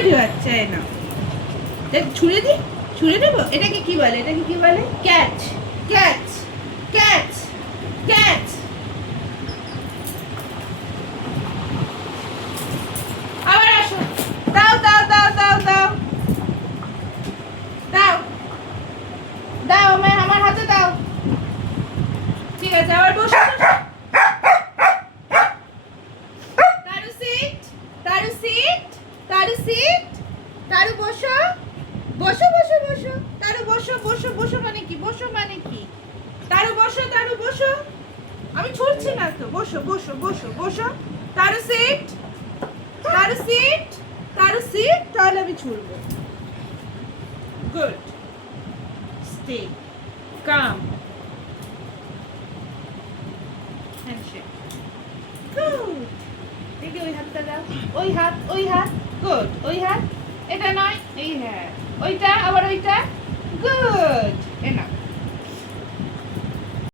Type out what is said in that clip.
ছোটাছুটি হচ্ছে না, দেখ ছুঁড়ে দি, ছুঁড়ে দেবো। এটাকে কি বলে, এটাকে কি বলে? Catch, catch, catch, catch. আবার আসো, দাও দাও দাও দাও দাও দাও দাও, আমায় আমার হাতে দাও। ঠিক আছে, আবার বসো। Taru sit, Taru sit, Taru sit, তারু বসো, বসো বসো বসো, তারু বসো বসো বসো মানে কি, বসো মানে কি? তারু বসো, তারু বসো, আমি ছুটছি না তো, বসো বসো বসো বসো। Taru sit, Taru sit, Taru sit, তাহলে আমি ছুটবো। Good, stay come, handshake, good. দেখি ওই হাতটা দাও, ওই হাত, ওই হাত, গুড, ওই হাত, এটা নয়, এই হ্যাঁ, ওইটা, আবার ওইটা, গুড, এনাফ।